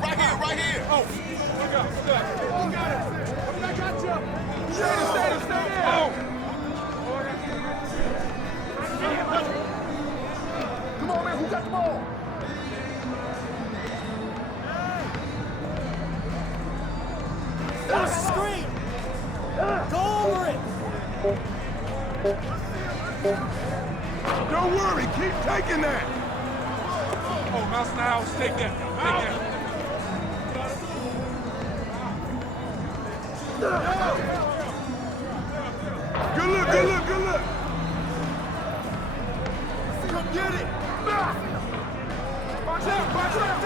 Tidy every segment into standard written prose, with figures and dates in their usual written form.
Right here, right here. Oh, look up, look up. You got it. I got you. Stay there. Oh. Come on, man. Who got the ball? There's a screen. Go over it. Don't worry. Keep taking that. Oh, mouse in the house. Take that. Take that. Good look, good look, good look. Come get it. Watch out, watch out.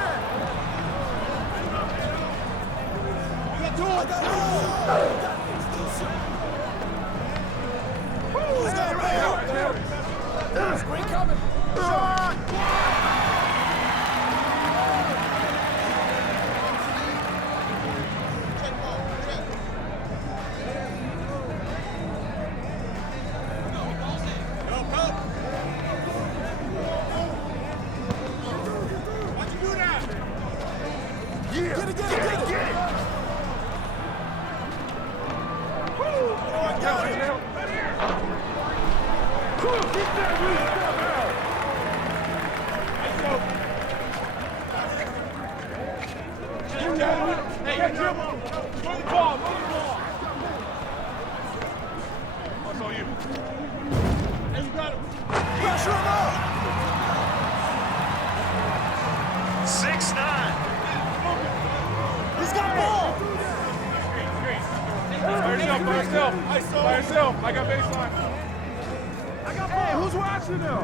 You got two. I got one. Screen coming. Shot. By yourself. I got baseline. I got ball. Hey, who's watching now?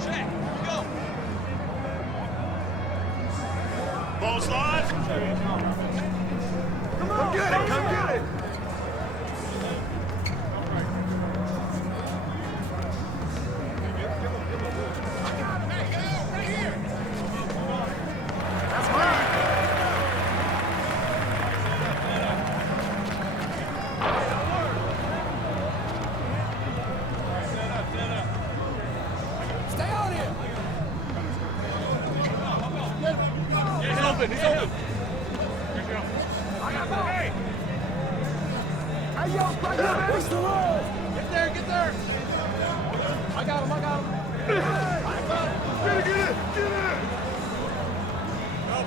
Check. Go. Ball slide. Come get it. Come get it. He's open. Hey! Hey, yo, where's the roll? Get there. I got him. Get it. Help.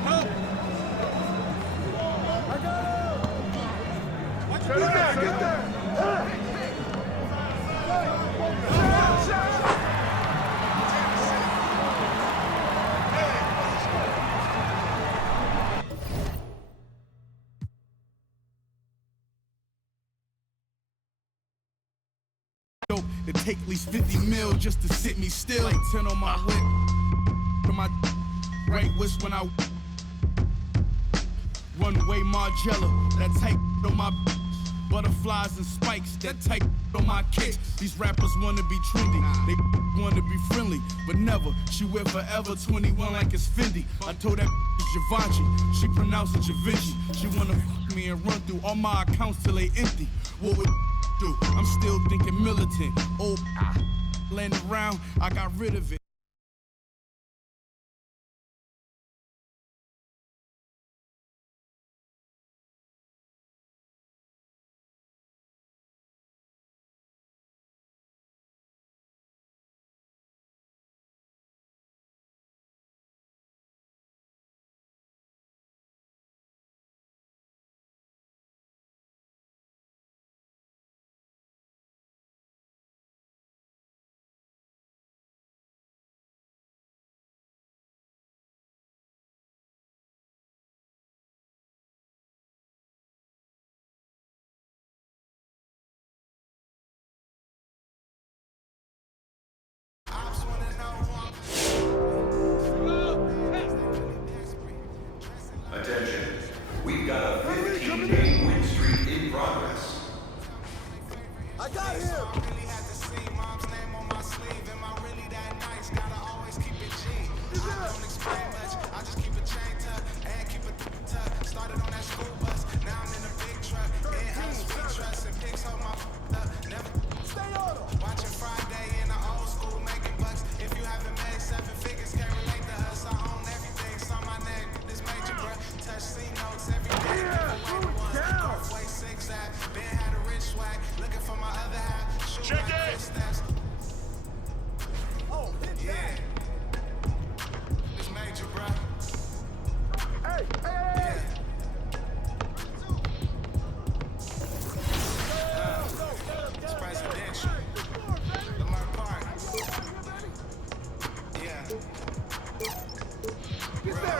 I got him. Get there. It take at least 50 mil just to sit me still. Like 10 on my whip, to my right wrist when I one-way Margiela. That type on my butterflies and spikes. That type on my kicks. These rappers wanna be trendy, they wanna be friendly, but never. She wear forever 21 like it's Fendi. I told that Givenchy, she pronounced it Givenchy. She wanna fuck me and run through all my accounts till they empty. What would do? I'm still thinking militant. Old laying around, I got rid of it.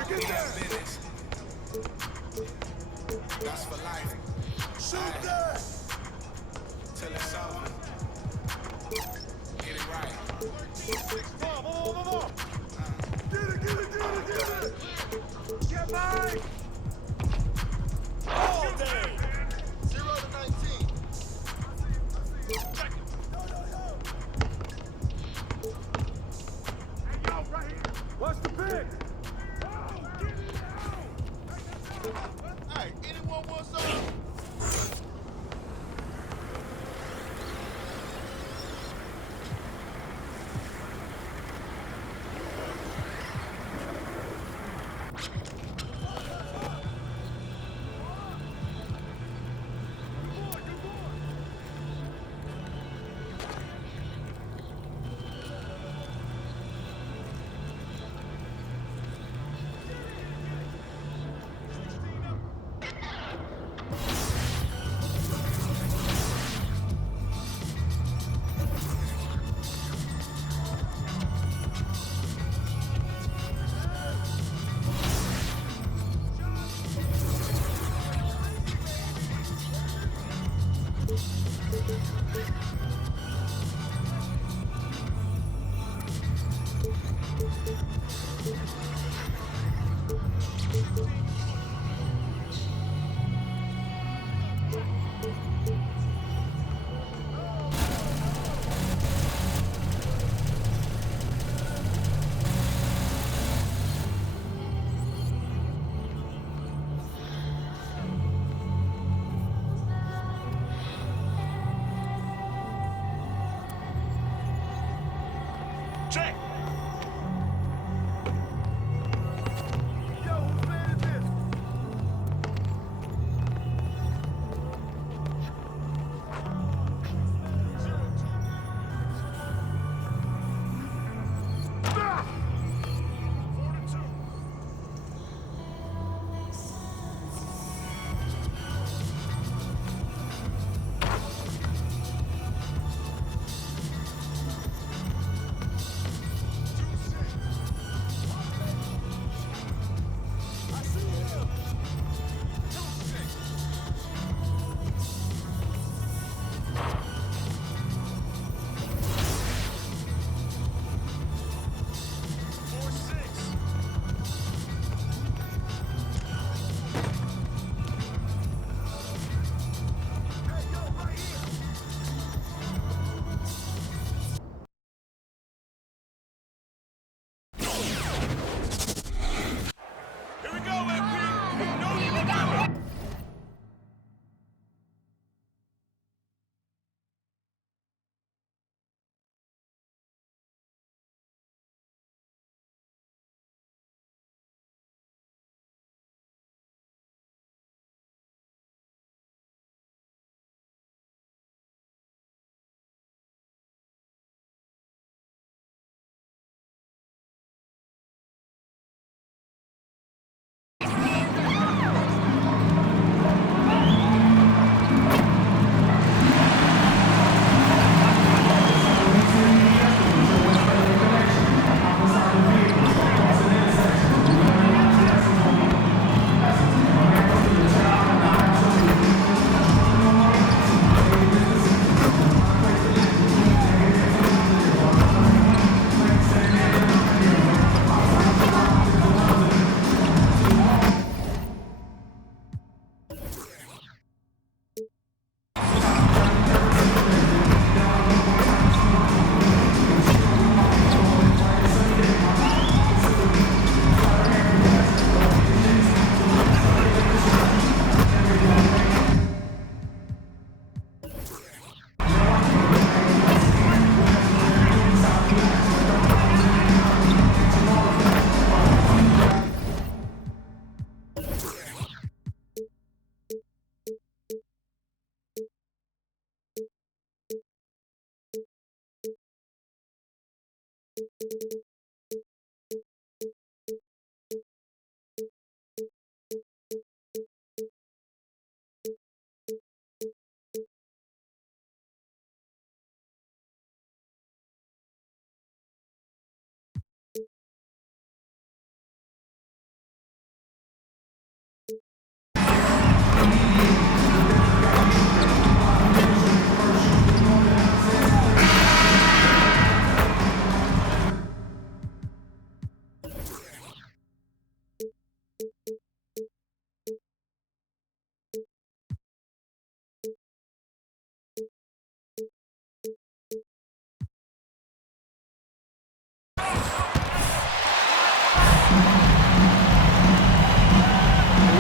Get there. That's for life. Shoot that. Till it's over. Get it right. More. Get it. Get mine. All day. 0 to 19. What's the pick? Hey, anyone want some?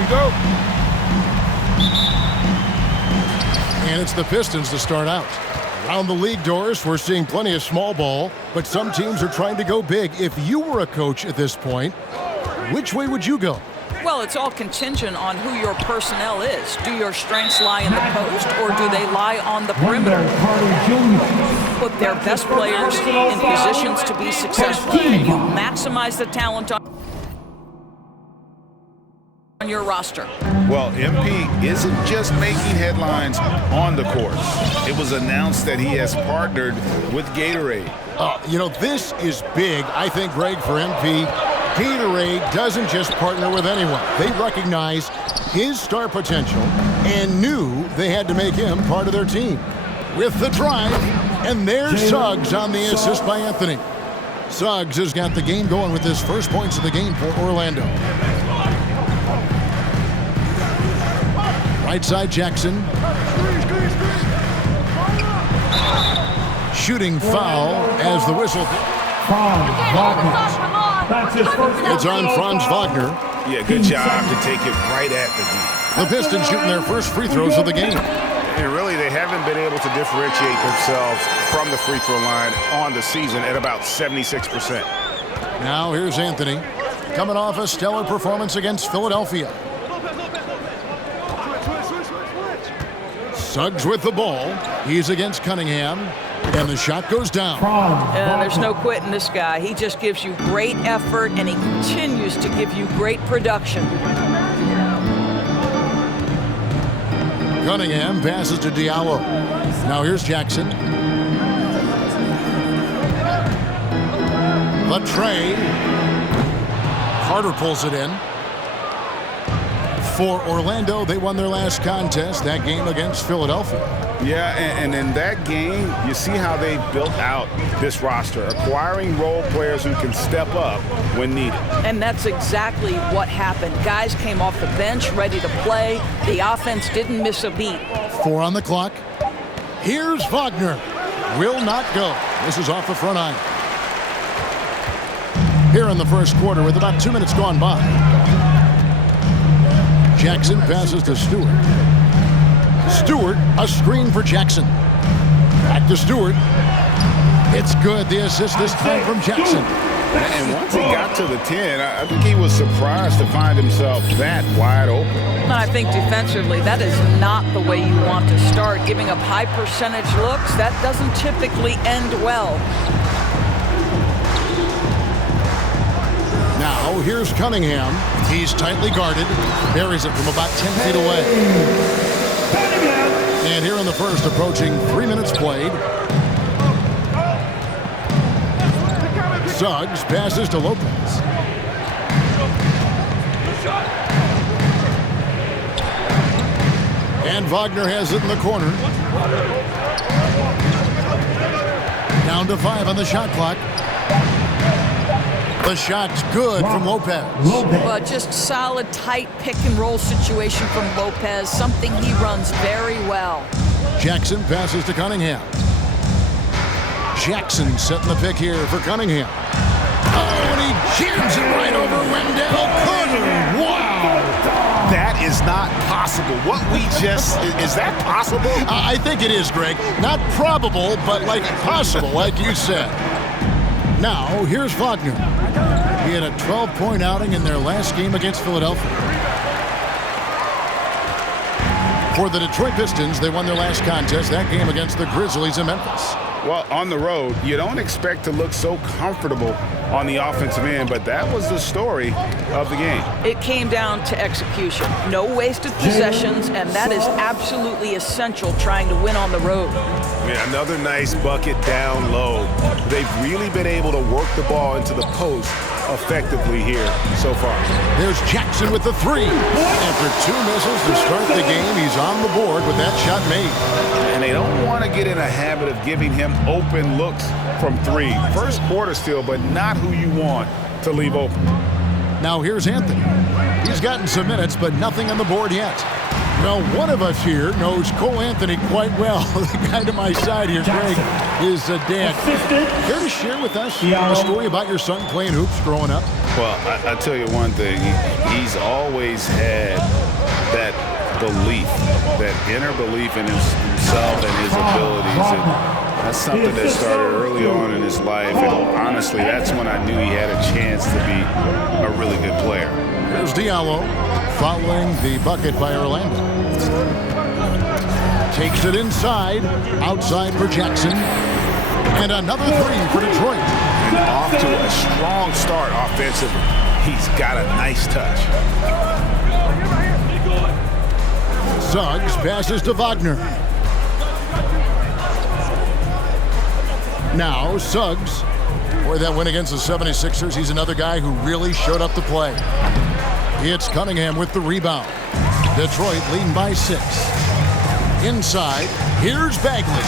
go. And it's the Pistons to start out. Around the league, Doris, we're seeing plenty of small ball, but some teams are trying to go big. If you were a coach at this point, which way would you go? Well, it's all contingent on who your personnel is. Do your strengths lie in the post, or do they lie on the perimeter? Put their best players in positions to be successful. You maximize the talent on your roster. Well, MP isn't just making headlines on the court. It was announced that he has partnered with Gatorade. This is big, I think, Greg, for MP. Gatorade doesn't just partner with anyone. They recognize his star potential and knew they had to make him part of their team. With the drive, and there's Suggs on the assist by Anthony. Suggs has got the game going with his first points of the game for Orlando. Right side, Jackson. Shooting foul as the whistle. It's on Franz Wagner. Yeah, good job to take it right at the D. The Pistons shooting their first free throws of the game. And really, they haven't been able to differentiate themselves from the free throw line on the season at about 76%. Now here's Anthony, coming off a stellar performance against Philadelphia. Suggs with the ball. He's against Cunningham. And the shot goes down. There's no quitting this guy. He just gives you great effort, and he continues to give you great production. Cunningham passes to Diallo. Now here's Jackson. The tray. Carter pulls it in. For Orlando, they won their last contest, that game against Philadelphia. Yeah, and in that game, you see how they built out this roster, acquiring role players who can step up when needed. And that's exactly what happened. Guys came off the bench ready to play. The offense didn't miss a beat. 4 on the clock. Here's Wagner. Will not go. This is off the front iron. Here in the first quarter with about 2 minutes gone by. Jackson passes to Stewart. Stewart, a screen for Jackson. Back to Stewart. It's good. The assist this time from Jackson. And once he got to the 10, I think he was surprised to find himself that wide open. And I think defensively, that is not the way you want to start. Giving up high percentage looks, that doesn't typically end well. Now, here's Cunningham. He's tightly guarded. Buries it from about 10 feet away. And here in the first, approaching 3 minutes played. Suggs passes to Lopez. And Wagner has it in the corner. Down to 5 on the shot clock. The shot's good from Lopez. But just solid, tight pick-and-roll situation from Lopez, something he runs very well. Jackson passes to Cunningham. Jackson setting the pick here for Cunningham. Oh, and he jams it right over Wendell Carter. Wow! That is not possible. What we just, is that possible? I think it is, Greg. Not probable, but like possible, like you said. Now, here's Wagner. He had a 12-point outing in their last game against Philadelphia. For the Detroit Pistons, they won their last contest, that game against the Grizzlies in Memphis. Well, on the road, you don't expect to look so comfortable on the offensive end, but that was the story of the game. It came down to execution. No wasted possessions, and that is absolutely essential trying to win on the road. Yeah, another nice bucket down low. They've really been able to work the ball into the post effectively here so far. There's Jackson with the 3. After 2 misses to start the game, he's on the board with that shot made. And they don't want to get in a habit of giving him open looks from 3. First quarter still, but not who you want to leave open. Now here's Anthony. He's gotten some minutes, but nothing on the board yet. Well, one of us here knows Cole Anthony quite well. The guy to my side here, Greg, is dad. Care to share with us a story about your son playing hoops growing up? Well, I tell you one thing. He's always had that belief, that inner belief in himself and his abilities. And that's something that started early on in his life. And honestly, that's when I knew he had a chance to be a really good player. Here's Diallo following the bucket by Orlando. Takes it inside, outside for Jackson. And another three for Detroit. And off to a strong start offensively. He's got a nice touch. Suggs passes to Wagner. Now Suggs. Boy, that win against the 76ers, he's another guy who really showed up to play. It's Cunningham with the rebound. Detroit leading by 6. Inside, here's Bagley.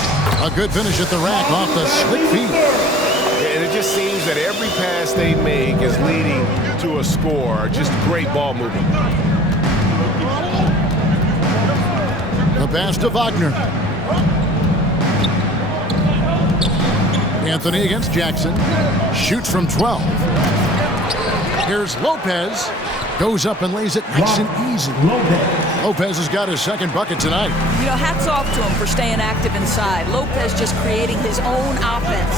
A good finish at the rack off the slick feed. And it just seems that every pass they make is leading to a score. Just great ball movement. The pass to Wagner. Anthony against Jackson. Shoots from 12. Here's Lopez. Goes up and lays it nice and easy. Lopez has got his second bucket tonight. You know, hats off to him for staying active inside. Lopez just creating his own offense.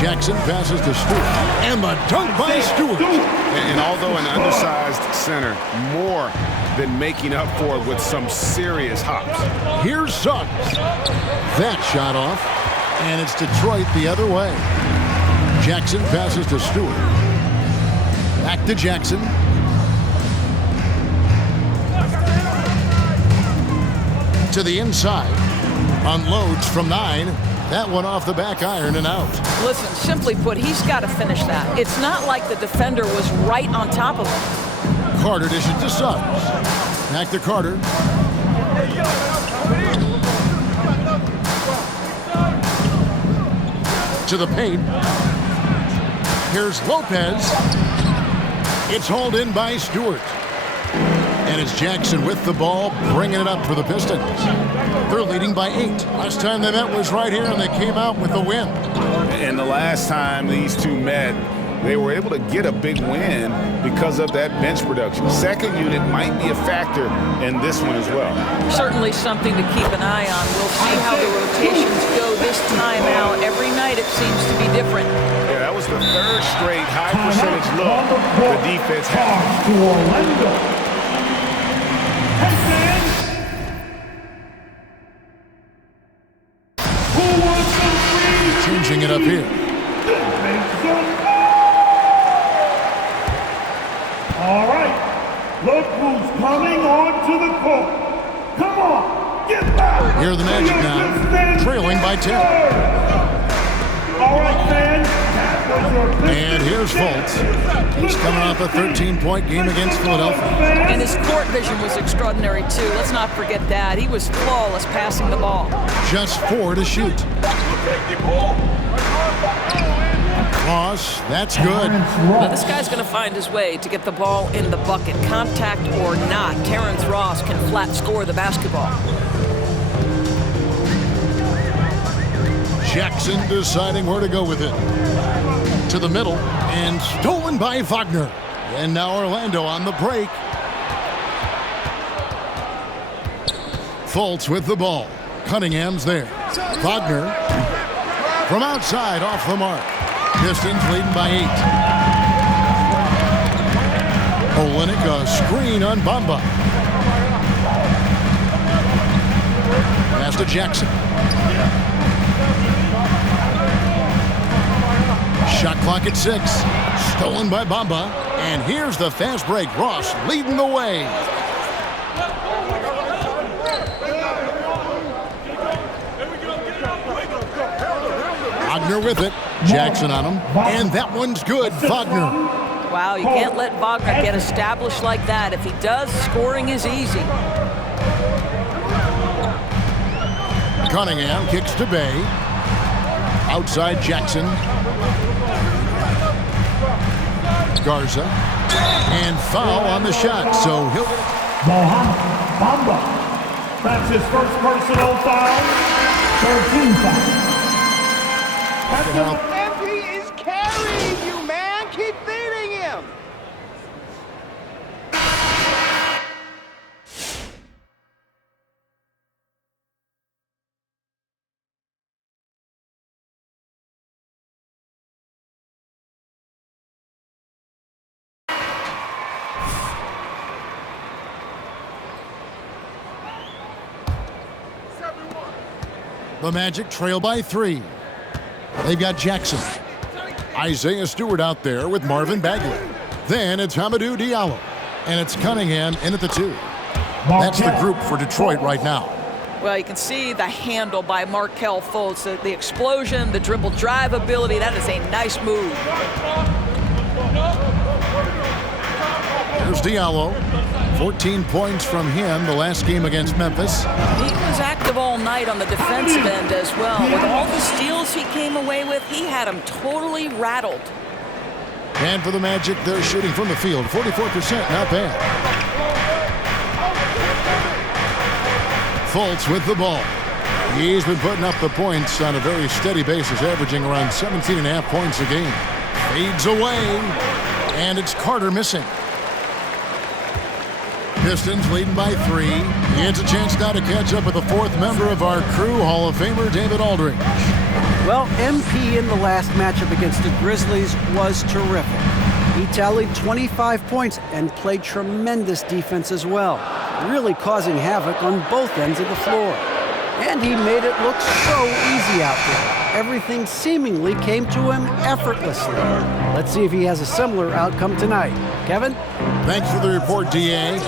Jackson passes to Stewart. And the dunk by Stewart. And although an undersized center, more than making up for it with some serious hops. Here's Suggs. That shot off. And it's Detroit the other way. Jackson passes to Stewart. Back to Jackson. To the inside. Unloads from 9. That one off the back iron and out. Listen, simply put, he's got to finish that. It's not like the defender was right on top of him. Carter dishes to Suggs. Back to Carter. To the paint. Here's Lopez. It's hauled in by Stewart. And it's Jackson with the ball, bringing it up for the Pistons. They're leading by 8. Last time they met was right here, and they came out with a win. And the last time these two met, they were able to get a big win because of that bench production. Second unit might be a factor in this one as well. Certainly something to keep an eye on. We'll see how the rotations go this time out. Every night it seems to be different. Yeah, that was the third straight high percentage look the defense had. To Orlando. Changing it up here. All right, look who's coming onto the court. Come on, get back. Here are the Magic now, trailing by 10. All right, fans. And here's Fultz. He's coming off a 13-point game against Philadelphia. And his court vision was extraordinary, too. Let's not forget that. He was flawless passing the ball. Just 4 to shoot. Cross, that's good. Now, this guy's going to find his way to get the ball in the bucket. Contact or not, Terrence Ross can flat score the basketball. Jackson deciding where to go with it. To the middle, and stolen by Wagner. And now Orlando on the break. Fultz with the ball. Cunningham's there. Wagner from outside off the mark. Pistons leading by 8. Olynyk a screen on Bamba. Pass to Jackson. Shot clock at 6. Stolen by Bamba. And here's the fast break. Ross leading the way. Wagner with it. Jackson on him. And that one's good. Wagner. Wow, you can't let Wagner get established like that. If he does, scoring is easy. Cunningham kicks to Bay. Outside Jackson. Garza. And foul on the shot. So he'll get it. Mohamed Bamba. That's his first personal foul. 13 foul. MP is carrying you, man. Keep feeding him. The Magic trail by 3. They've got Jackson. Isaiah Stewart out there with Marvin Bagley. Then it's Hamidou Diallo. And it's Cunningham in at the 2. That's the group for Detroit right now. Well, you can see the handle by Markelle Fultz. The explosion, the dribble drive ability, that is a nice move. Here's Diallo. 14 points from him the last game against Memphis. He was active all night on the defensive end as well. With all the steals he came away with, he had him totally rattled. And for the Magic, they're shooting from the field. 44%, not bad. Fultz with the ball. He's been putting up the points on a very steady basis, averaging around 17.5 points a game. Fades away, and it's Carter missing. Pistons leading by 3. He has a chance now to catch up with the 4th member of our crew, Hall of Famer David Aldridge. Well, MP in the last matchup against the Grizzlies was terrific. He tallied 25 points and played tremendous defense as well, really causing havoc on both ends of the floor. And he made it look so easy out there. Everything seemingly came to him effortlessly. Let's see if he has a similar outcome tonight. Kevin? Thanks for the report, D.A.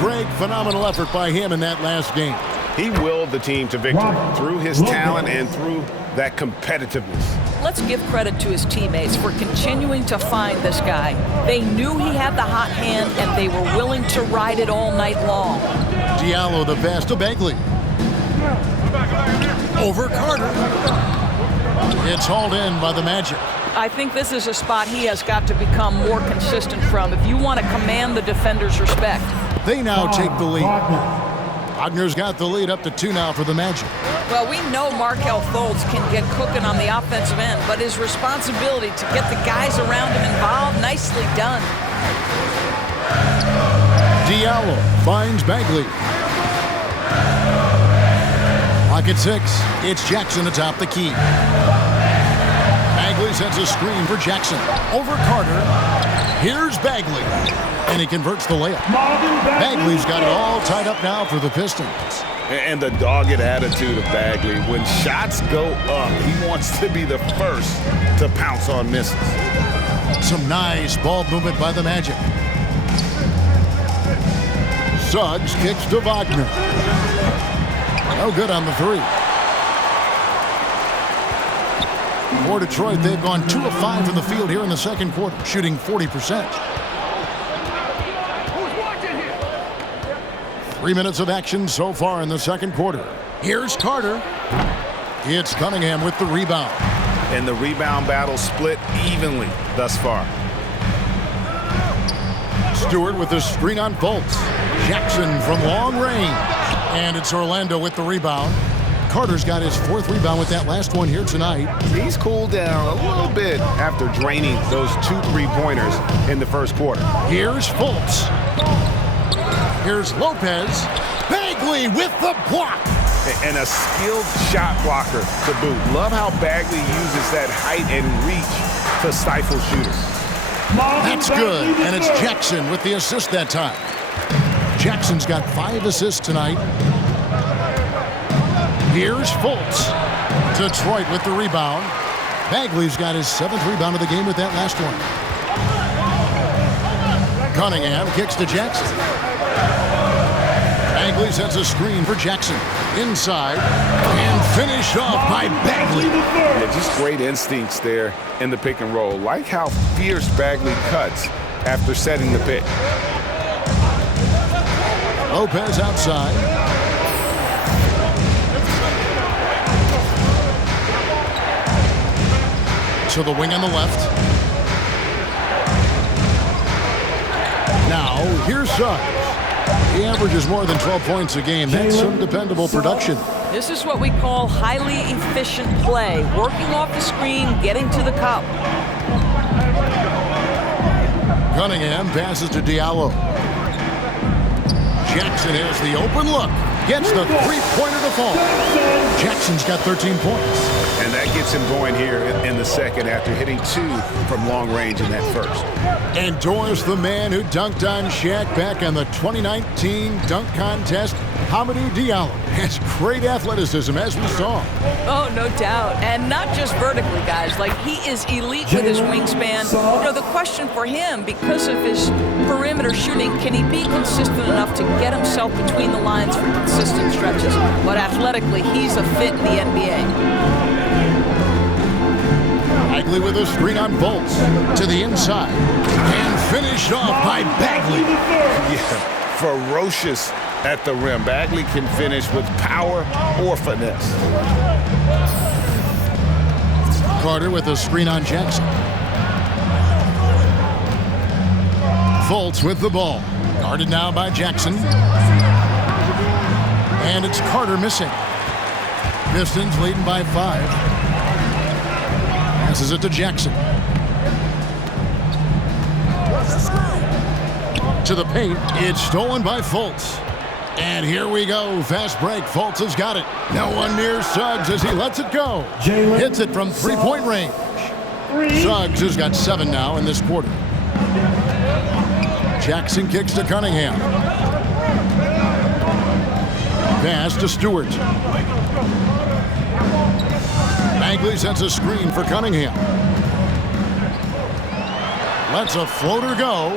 Greg, phenomenal effort by him in that last game. He willed the team to victory through his talent and through that competitiveness. Let's give credit to his teammates for continuing to find this guy. They knew he had the hot hand, and they were willing to ride it all night long. Diallo the pass to Bagley. Over Carter. It's hauled in by the Magic. I think this is a spot he has got to become more consistent from if you want to command the defender's respect. They now take the lead. Wagner's got the lead up to 2 now for the Magic. Well, we know Markelle Fultz can get cooking on the offensive end, but his responsibility to get the guys around him involved, nicely done. Diallo finds Bagley. Clock at 6. It's Jackson atop the key. Bagley sends a screen for Jackson. Over Carter. Here's Bagley. And he converts the layup. Bagley's got it all tied up now for the Pistons. And the dogged attitude of Bagley. When shots go up, he wants to be the first to pounce on misses. Some nice ball movement by the Magic. Suggs kicks to Wagner. No good on the 3. For Detroit, they've gone 2 of 5 from the field here in the second quarter, shooting 40%. 3 minutes of action so far in the second quarter. Here's Carter. It's Cunningham with the rebound. And the rebound battle split evenly thus far. Stewart with the screen on Fultz. Jackson from long range. And it's Orlando with the rebound. Carter's got his 4th rebound with that last one here tonight. He's cooled down a little bit after draining those 2 3-pointers in the first quarter. Here's Fultz. Here's Lopez. Bagley with the block. And a skilled shot blocker to boot. Love how Bagley uses that height and reach to stifle shooters. That's good. And it's Jackson with the assist that time. Jackson's got 5 assists tonight. Here's Fultz. Detroit with the rebound. Bagley's got his 7th rebound of the game with that last one. Cunningham kicks to Jackson. Bagley sets a screen for Jackson. Inside. And finished off by Bagley. Yeah, just great instincts there in the pick and roll. Like how fierce Bagley cuts after setting the pick. Lopez outside. To the wing on the left. Now, here's Suggs. He averages more than 12 points a game. That's some dependable production. This is what we call highly efficient play. Working off the screen, getting to the cup. Cunningham passes to Diallo. Jackson has the open look. Gets the 3-pointer to fall. Jackson's got 13 points. And that gets him going here in the second after hitting 2 from long range in that first. And Doris, the man who dunked on Shaq back on the 2019 dunk contest, Hamidou Diallo has great athleticism, as we saw. Oh, no doubt. And not just vertically, guys. Like, he is elite with his wingspan. You know, the question for him, because of his perimeter shooting, can he be consistent enough to get himself between the lines for consistent stretches? But athletically, he's a fit in the NBA. Bagley with a screen on Fultz to the inside. And finished off by Bagley. Yeah, ferocious at the rim. Bagley can finish with power or finesse. Carter with a screen on Jackson. Fultz with the ball. Guarded now by Jackson. And it's Carter missing. Pistons leading by 5. Passes it to Jackson. To the paint. It's stolen by Fultz. And here we go. Fast break. Fultz has got it. No one near Suggs as he lets it go. Hits it from three-point range. Suggs has got 7 now in this quarter. Jackson kicks to Cunningham. Pass to Stewart. Bagley sets a screen for Cunningham. Lets a floater go.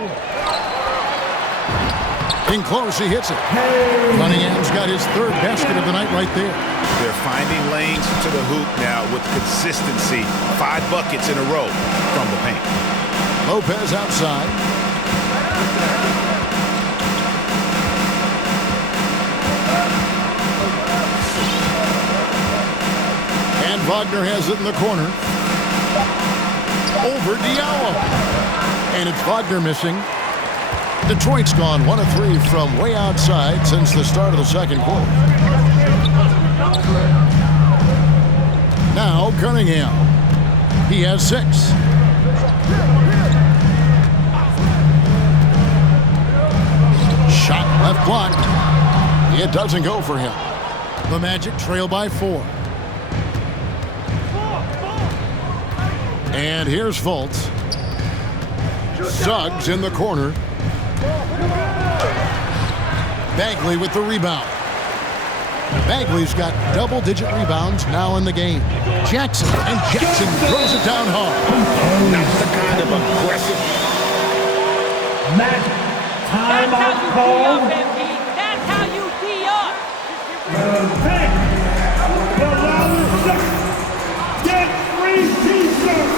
In close, he hits it. Cunningham's got his 3rd basket of the night right there. They're finding lanes to the hoop now with consistency. 5 buckets in a row from the paint. Lopez outside. And Wagner has it in the corner. Over Diallo. And it's Wagner missing. Detroit's gone 1 of 3 from way outside since the start of the second quarter. Now Cunningham. He has 6. Shot left block. It doesn't go for him. The Magic trail by 4. And here's Fultz. Suggs in the corner. Bagley with the rebound. Bagley's got double-digit rebounds now in the game. Jackson, and Jackson throws it down hard. That's the kind of aggressive. Magic. Timeout call. That's how you D up. Pick. Allow the second. Get free t-shirts.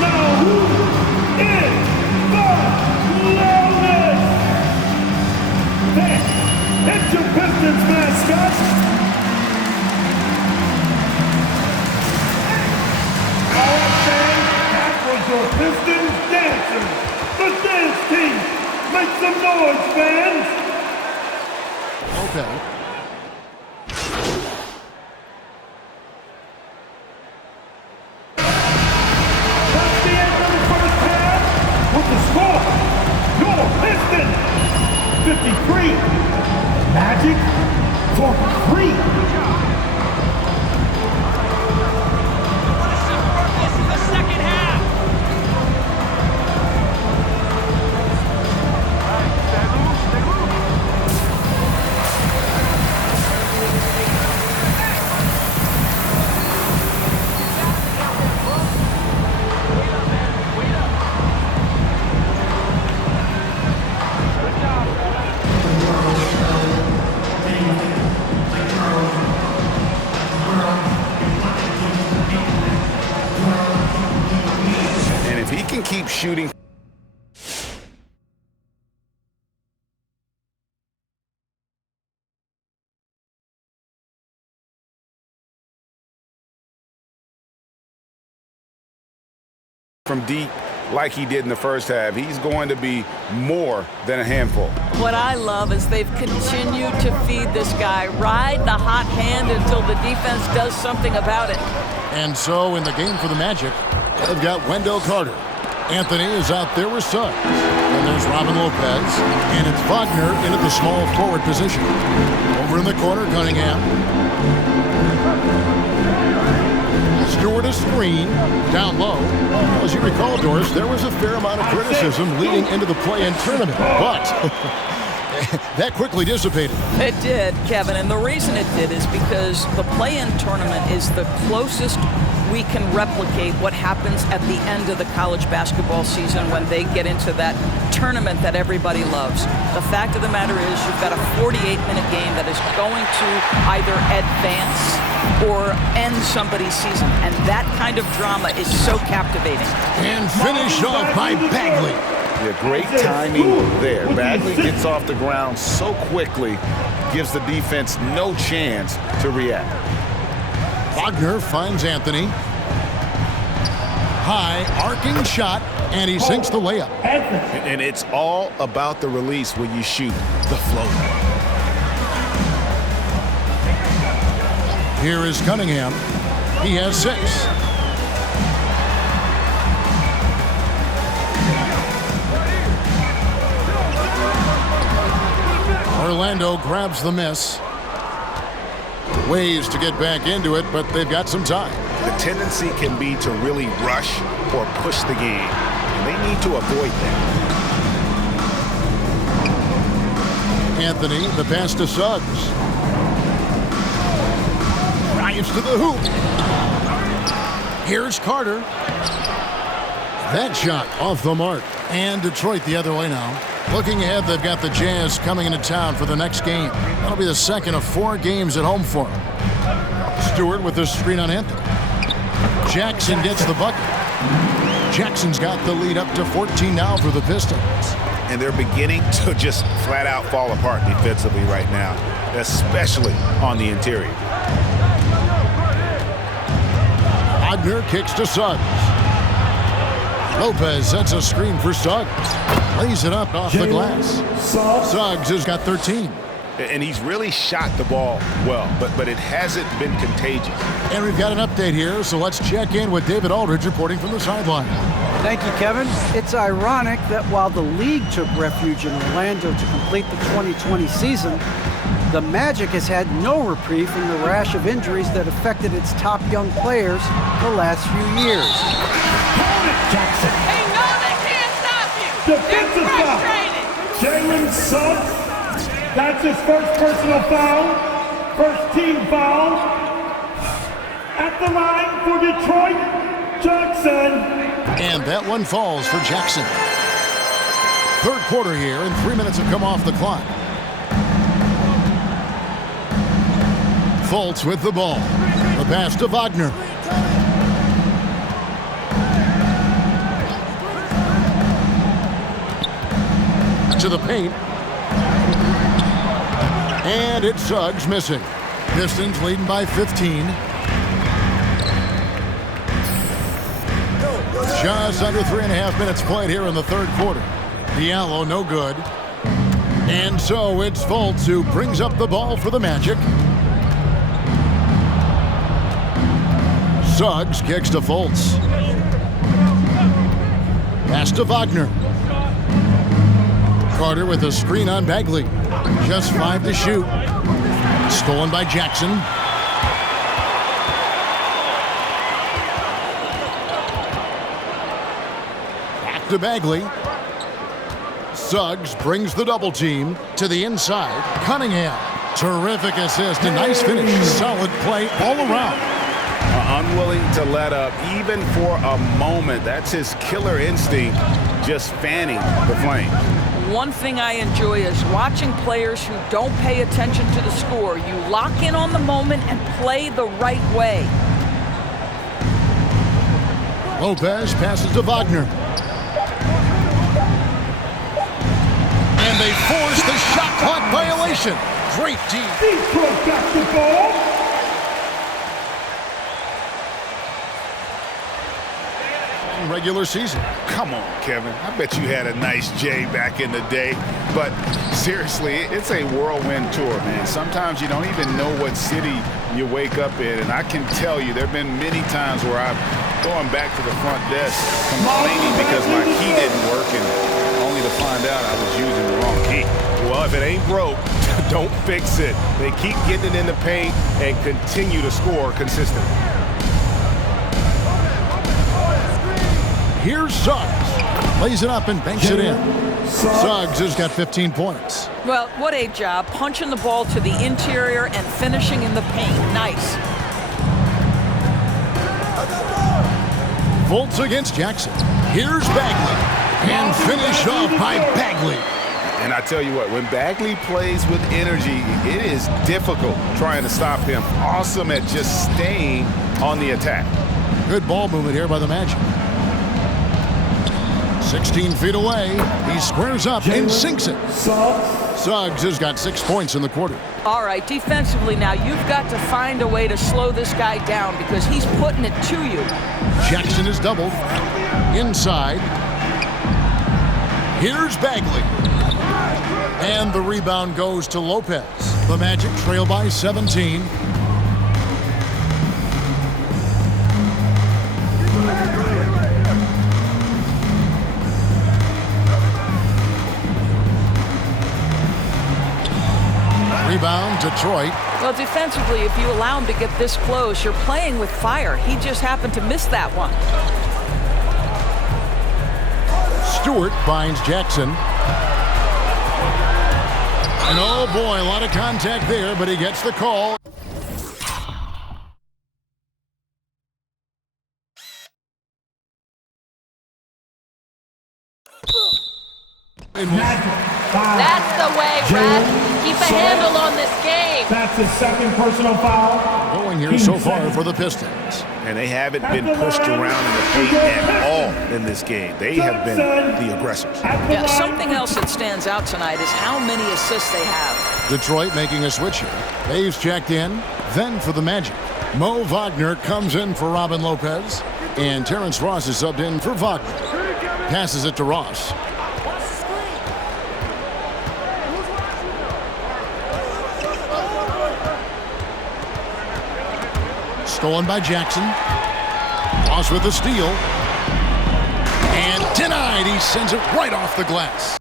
Now who is the loudest? Pick. It's your Pistons mascot. All right, fans, that was your Pistons dancer. The dance team. Make some noise, fans. Okay. That's the end of the first half. With the score, your Pistons 53, Magic 43. This is the second half. And if he can keep shooting from deep like he did in the first half, he's going to be more than a handful. What I love is they've continued to feed this guy. Ride the hot hand until the defense does something about it. And so in the game for the Magic, they've got Wendell Carter. Anthony is out there with Suggs. And there's Robin Lopez. And it's Wagner in at the small forward position. Over in the corner, Cunningham. Stewart a screen down low. As you recall, Doris, there was a fair amount of criticism leading into the play-in tournament. But that quickly dissipated. It did, Kevin, and the reason it did is because the play-in tournament is the closest we can replicate what happens at the end of the college basketball season when they get into that tournament that everybody loves. The fact of the matter is you've got a 48-minute game that is going to either advance or end somebody's season, and that kind of drama is so captivating. And finished off by Bagley. Yeah, great timing there. Bagley gets off the ground so quickly, gives the defense no chance to react. Wagner finds Anthony. High, arcing shot, and he sinks the layup. And it's all about the release when you shoot the floater. Here is Cunningham. He has 6. Orlando grabs the miss. Ways to get back into it, but they've got some time. The tendency can be to really rush or push the game. And they need to avoid that. Anthony, the pass to Suggs. Drives to the hoop. Here's Carter. That shot off the mark. And Detroit the other way now. Looking ahead, they've got the Jazz coming into town for the next game. That'll be the second of 4 games at home for them. Stewart with the screen on Anthony. Jackson gets the bucket. Jackson's got the lead up to 14 now for the Pistons. And they're beginning to just flat out fall apart defensively right now, especially on the interior. Wagner kicks to Suggs. Lopez sets a screen for Suggs. Lays it up off the glass. Suggs has got 13. And he's really shot the ball well, but it hasn't been contagious. And we've got an update here, so let's check in with David Aldridge reporting from the sideline. Thank you, Kevin. It's ironic that while the league took refuge in Orlando to complete the 2020 season, the Magic has had no reprieve from the rash of injuries that affected its top young players the last few years. Jackson. They know they can't stop you. Defensive foul. Jalen Suggs. That's his first personal foul. First team foul. At the line for Detroit, Jackson. And that one falls for Jackson. Third quarter here, and 3 minutes have come off the clock. Fultz with the ball. The pass to Wagner. To the paint. And it's Suggs missing. Pistons leading by 15. Just under 3.5 minutes played here in the third quarter. Diallo no good. And so it's Fultz who brings up the ball for the Magic. Suggs kicks to Fultz. Pass to Wagner. Carter with a screen on Bagley. Just 5 to shoot. Stolen by Jackson. Back to Bagley. Suggs brings the double team to the inside. Cunningham. Terrific assist. A nice finish. Solid play all around. Unwilling to let up even for a moment. That's his killer instinct, just fanning the flames. One thing I enjoy is watching players who don't pay attention to the score. You lock in on the moment and play the right way. Lopez passes to Wagner. And they force the shot clock violation. Great team. Detroit got the ball. Regular season. Come on, Kevin. I bet you had a nice J back in the day. But seriously, it's a whirlwind tour, man. Sometimes you don't even know what city you wake up in. And I can tell you there have been many times where I've gone back to the front desk complaining because my key didn't work and only to find out I was using the wrong key. Well, if it ain't broke, don't fix it. They keep getting it in the paint and continue to score consistently. Here's Suggs. Lays it up and banks it in. Suggs has got 15 points. Well, what a job. Punching the ball to the interior and finishing in the paint. Nice. Fultz against Jackson. Here's Bagley. And finish off by Bagley. And I tell you what, when Bagley plays with energy, it is difficult trying to stop him. Awesome at just staying on the attack. Good ball movement here by the Magic. 16 feet away. He squares up and sinks it. Suggs has got 6 points in the quarter. All right, defensively now, you've got to find a way to slow this guy down because he's putting it to you. Jackson is doubled. Inside. Here's Bagley. And the rebound goes to Lopez. The Magic trail by 17. Rebound, Detroit. Well, defensively, if you allow him to get this close, you're playing with fire. He just happened to miss that one. Stewart finds Jackson. And oh boy, a lot of contact there, but he gets the call. That's the way, Ref. Keep a handle on this game. That's his second personal foul. Going here so far for the Pistons. And they haven't been pushed around in the paint at all in this game. They have been the aggressors. Yeah, something else that stands out tonight is how many assists they have. Detroit making a switch here. Dave's checked in. Then for the Magic, Mo Wagner comes in for Robin Lopez. And Terrence Ross is subbed in for Wagner. Passes it to Ross. Stolen by Jackson. Ross with the steal. And denied. He sends it right off the glass.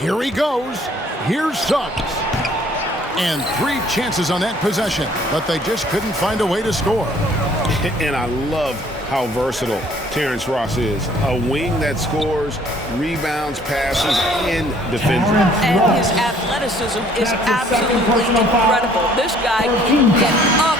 Here he goes. Here's Suggs. And 3 chances on that possession, but they just couldn't find a way to score. And I love how versatile Terrence Ross is. A wing that scores, rebounds, passes, and defends. And his athleticism is absolutely incredible. This guy can get up.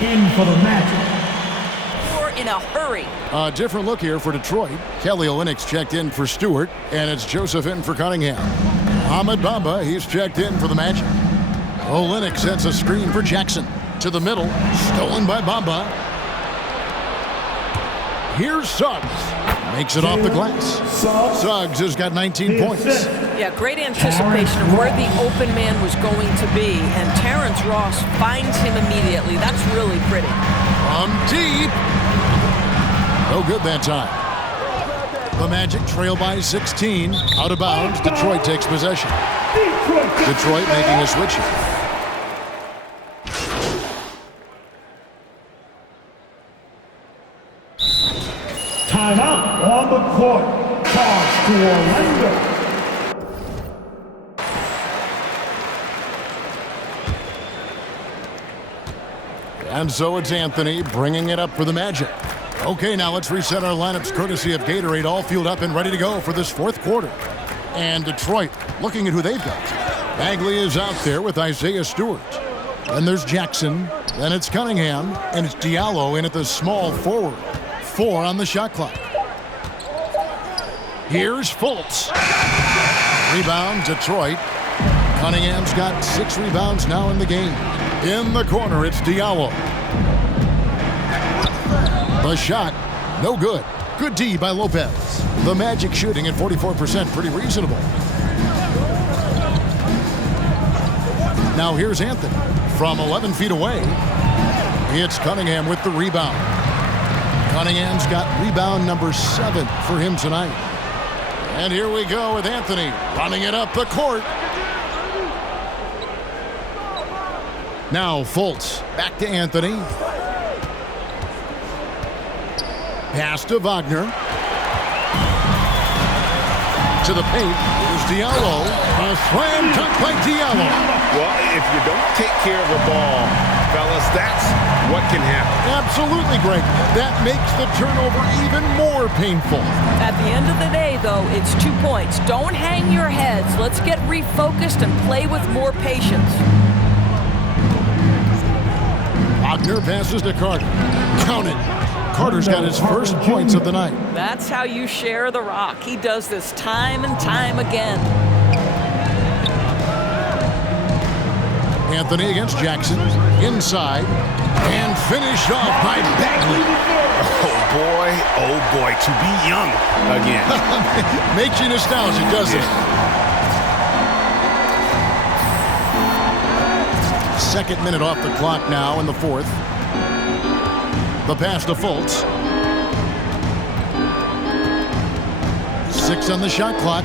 In for the Magic. Or in a hurry. A different look here for Detroit. Kelly Olynyk checked in for Stewart, and it's Joseph in for Cunningham. Ahmed Bamba, he's checked in for the Magic. Olynyk sets a screen for Jackson. To the middle, stolen by Bamba. Here's Suggs. Makes it off the glass. Suggs has got 19 points. Yeah, great anticipation of where the open man was going to be, and Terrence Ross finds him immediately. That's really pretty. From deep. No good that time. The Magic trail by 16. Out of bounds. Detroit takes possession. Detroit making a switch. Timeout on the court. Toss to Orlando. And so it's Anthony bringing it up for the Magic. Okay, now let's reset our lineups courtesy of Gatorade, all fueled up and ready to go for this fourth quarter. And Detroit looking at who they've got. Bagley is out there with Isaiah Stewart. Then there's Jackson. Then it's Cunningham. And it's Diallo in at the small forward. 4 on the shot clock. Here's Fultz. Rebound, Detroit. Cunningham's got 6 rebounds now in the game. In the corner, it's Diallo. The shot, no good. Good D by Lopez. The Magic shooting at 44%, pretty reasonable. Now here's Anthony from 11 feet away. It's Cunningham with the rebound. Cunningham's got rebound number 7 for him tonight. And here we go with Anthony running it up the court. Now Fultz back to Anthony. Pass to Wagner. To the paint. Here's Diallo. A slam dunk by Diallo. Well, if you don't take care of the ball, fellas, that's what can happen. Absolutely, Greg. That makes the turnover even more painful. At the end of the day, though, it's 2 points. Don't hang your heads. Let's get refocused and play with more patience. Wagner passes to Carter. Count it. Carter's got his first points of the night. That's how you share the rock. He does this time and time again. Anthony against Jackson. Inside. And finished off by Bagley. Oh boy, to be young again. Makes you nostalgic, doesn't it? Second minute off the clock now in the fourth. The pass to Fultz. 6 on the shot clock.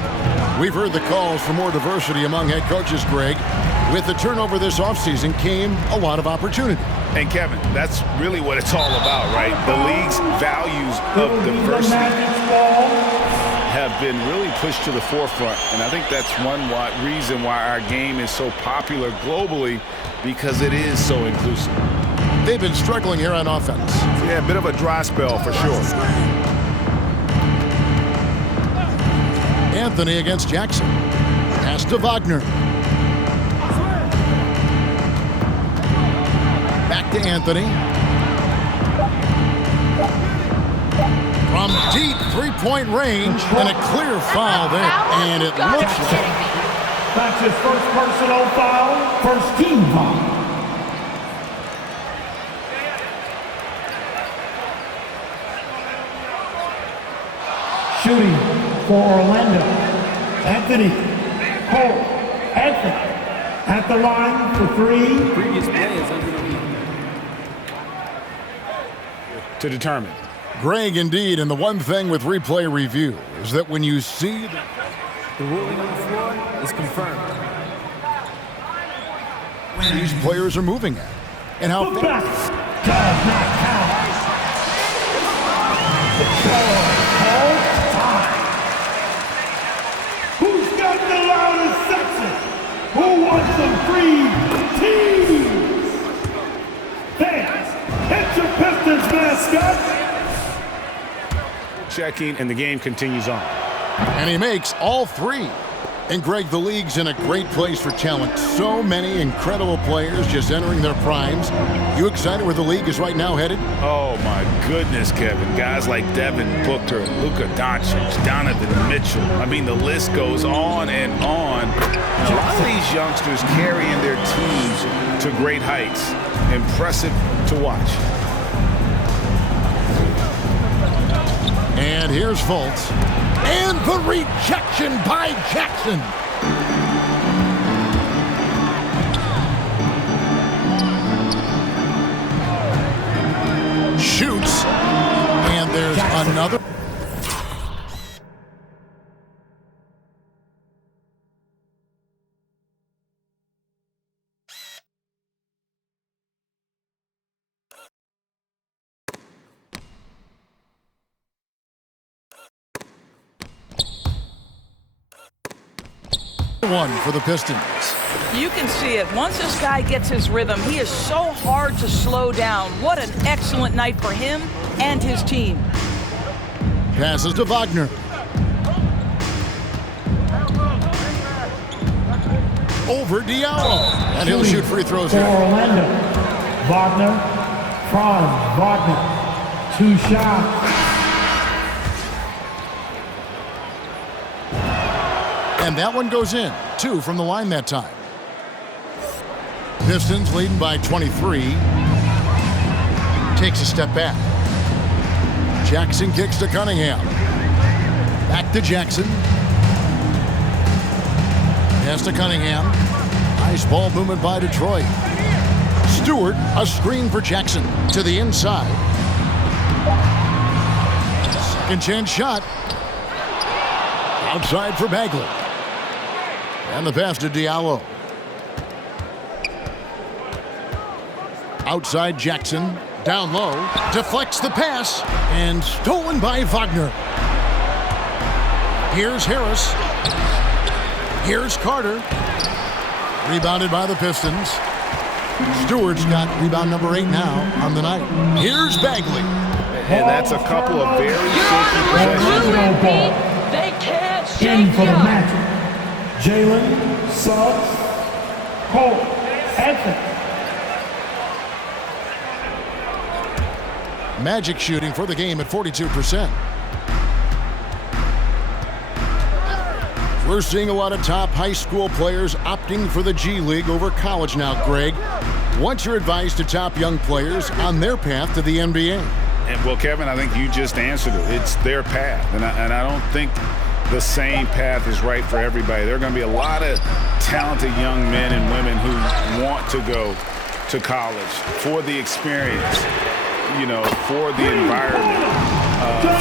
We've heard the calls for more diversity among head coaches, Greg. With the turnover this offseason came a lot of opportunity. And Kevin, that's really what it's all about, right? The league's values of diversity have been really pushed to the forefront. And I think that's one reason why our game is so popular globally, because it is so inclusive. They've been struggling here on offense. Yeah, a bit of a dry spell for sure. Anthony against Jackson. Pass to Wagner. Back to Anthony. From deep three-point range, and a clear foul there. And it looks like that's his first personal foul, first team foul. Shooting for Orlando, Anthony Cole. Anthony at the line for 3. Previous play is under the lead. To determine. Greg, indeed, and the one thing with replay review is that when you see the ruling on the floor is confirmed. These players are moving at, and how the best does not count. All time. Who's got the loudest section? Who wants some free teams? Fans, hit your Pistons mascot. Checking, and the game continues on. And he makes all 3. And Greg, the league's in a great place for talent. So many incredible players just entering their primes. You excited where the league is right now headed? Oh my goodness, Kevin. Guys like Devin Booker, Luka Doncic, Donovan Mitchell. I mean, the list goes on and on. A lot of these youngsters carrying their teams to great heights. Impressive to watch. And here's Fultz. And the rejection by Jackson. Shoots. And there's another. One for the Pistons. You can see it. Once this guy gets his rhythm, he is so hard to slow down. What an excellent night for him and his team. Passes to Wagner. Over Diallo. And he'll shoot free throws here. Orlando. Wagner. Franz Wagner. 2 shots. And that one goes in. 2 from the line that time. Pistons leading by 23. Takes a step back. Jackson kicks to Cunningham. Back to Jackson. Pass to Cunningham. Nice ball movement by Detroit. Stewart, a screen for Jackson to the inside. Second chance shot. Outside for Bagley. And the pass to Diallo. Outside Jackson. Down low. Deflects the pass. And stolen by Wagner. Here's Harris. Here's Carter. Rebounded by the Pistons. Stewart's got rebound number 8 now on the night. Here's Bagley. And that's a couple of very simple possessions. They can't In shake for the you. match, Jalen Suggs, Cole Anthony. Magic shooting for the game at 42%. We're seeing a lot of top high school players opting for the G League over college now, Greg. What's your advice to top young players on their path to the NBA? And well, Kevin, I think you just answered it. It's their path. And I don't think the same path is right for everybody. There are going to be a lot of talented young men and women who want to go to college for the experience, you know, for the environment,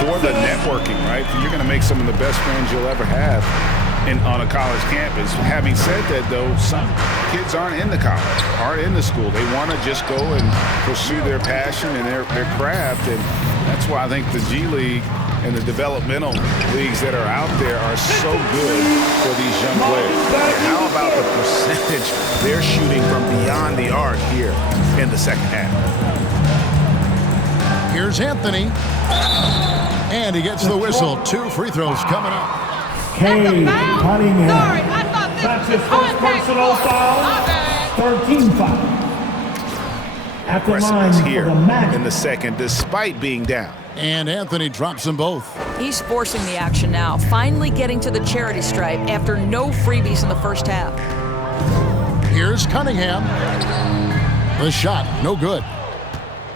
for the networking, right? You're going to make some of the best friends you'll ever have on a college campus. Having said that, though, some kids aren't in the college, aren't in the school. They want to just go and pursue their passion and their craft, and that's why I think the G League and the developmental leagues that are out there are so good for these young players. And how about the percentage they're shooting from beyond the arc here in the second half? Here's Anthony. And he gets the whistle. 2 free throws coming up. Cade Cunningham. Sorry, I thought this That's was his a first contact personal ball. foul. My bad. 13 foul. At the line Aggressiveness for here the Magic. in the second, despite being down. And Anthony drops them both. He's forcing the action now, finally getting to the charity stripe after no freebies in the first half. Here's Cunningham. The shot, no good.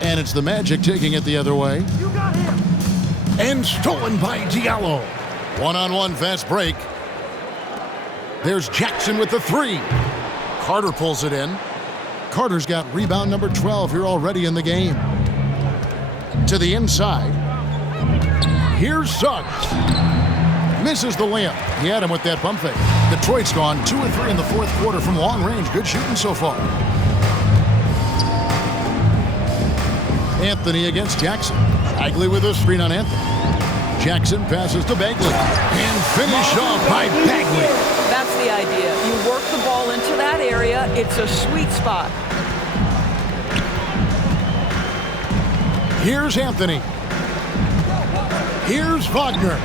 And it's the Magic taking it the other way. And stolen by Diallo. One-on-one fast break. There's Jackson with the 3. Carter pulls it in. Carter's got rebound number 12 here already in the game. To the inside. Here's Suggs. Misses the layup. He had him with that pump fake. Detroit's gone 2 of 3 in the fourth quarter from long range. Good shooting so far. Anthony against Jackson. Bagley with a screen on Anthony. Jackson passes to Bagley. And finish off by Bagley. That's the idea. You work the ball into that area. It's a sweet spot. Here's Anthony. Here's Wagner.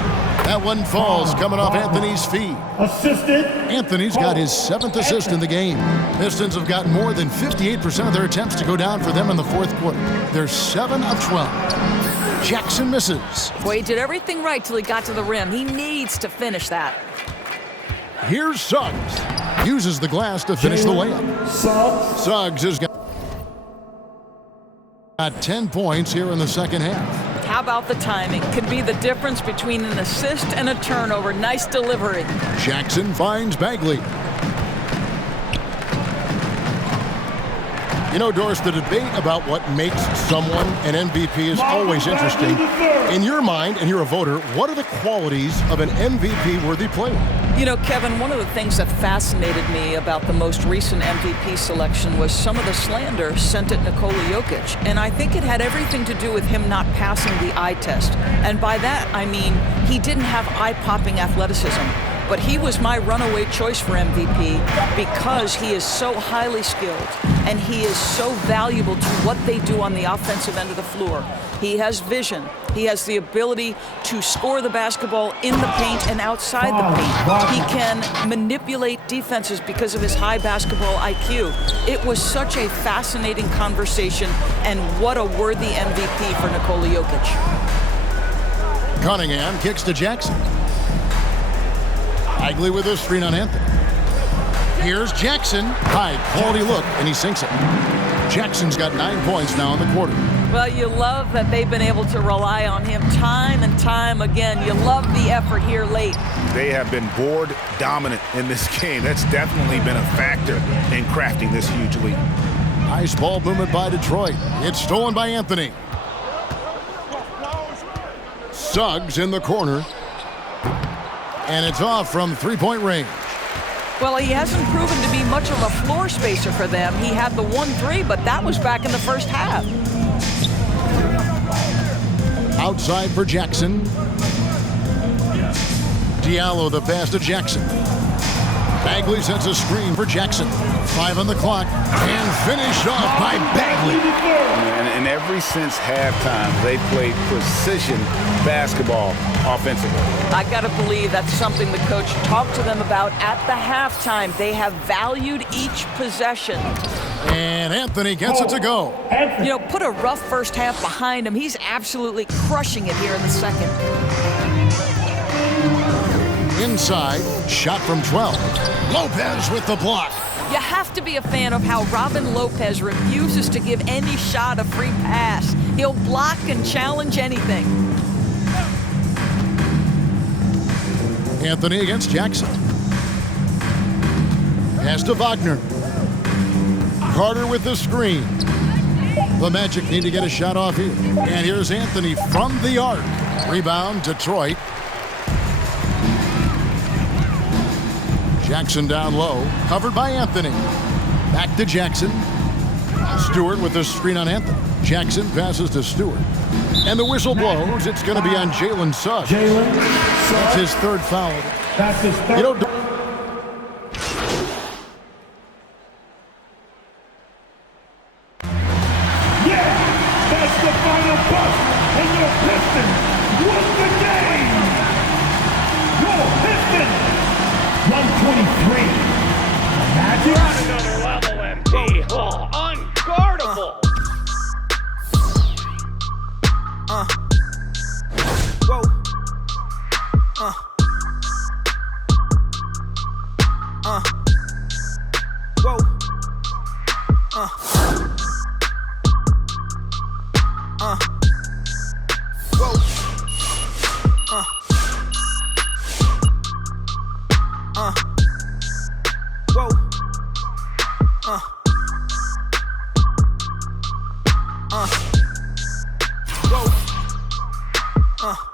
That one falls coming off Anthony's feet. Assisted. Anthony's got his 7th assist in the game. Pistons have gotten more than 58% of their attempts to go down for them in the fourth quarter. They're 7 of 12. Jackson misses. Boy, he did everything right till he got to the rim. He needs to finish that. Here's Suggs. Uses the glass to finish the layup. Suggs has got 10 points here in the second half. How about the timing? Could be the difference between an assist and a turnover. Nice delivery. Jackson finds Bagley. You know, Doris, the debate about what makes someone an MVP is always interesting. In your mind, and you're a voter, what are the qualities of an MVP-worthy player? You know, Kevin, one of the things that fascinated me about the most recent MVP selection was some of the slander sent at Nikola Jokic. And I think it had everything to do with him not passing the eye test. And by that, I mean he didn't have eye-popping athleticism. But he was my runaway choice for MVP because he is so highly skilled and he is so valuable to what they do on the offensive end of the floor. He has vision. He has the ability to score the basketball in the paint and outside the paint. He can manipulate defenses because of his high basketball IQ. It was such a fascinating conversation, and what a worthy MVP for Nikola Jokic. Cunningham kicks to Jackson. Bagley with a screen on Anthony. Here's Jackson. High quality look, and he sinks it. Jackson's got 9 points now in the quarter. Well, you love that they've been able to rely on him time and time again. You love the effort here late. They have been board dominant in this game. That's definitely been a factor in crafting this huge lead. Nice ball movement by Detroit. It's stolen by Anthony. Suggs in the corner. And it's off from three-point range. Well, he hasn't proven to be much of a floor spacer for them. He had the 1-3, but that was back in the first half. Outside for Jackson. Diallo the pass to Jackson. Bagley sends a screen for Jackson. 5 on the clock. And finished off by Bagley. And ever since halftime, they played precision basketball offensively. I got to believe that's something the coach talked to them about at the halftime. They have valued each possession. And Anthony gets it to go. You know, put a rough first half behind him. He's absolutely crushing it here in the second. Inside, shot from 12. Lopez with the block. You have to be a fan of how Robin Lopez refuses to give any shot a free pass. He'll block and challenge anything. Anthony against Jackson. Pass to Wagner. Carter with the screen. The Magic need to get a shot off here. And here's Anthony from the arc. Rebound, Detroit. Jackson down low, covered by Anthony. Back to Jackson. Stewart with the screen on Anthony. Jackson passes to Stewart. And the whistle blows. It's going to be on Jalen Suggs. That's his third foul. That's his third. You know, that's the final bust, and your Pistons win the game. Your Pistons, 123. Magic. We're on another level, MP. Unguardable. Whoa. Whoa. Whoa.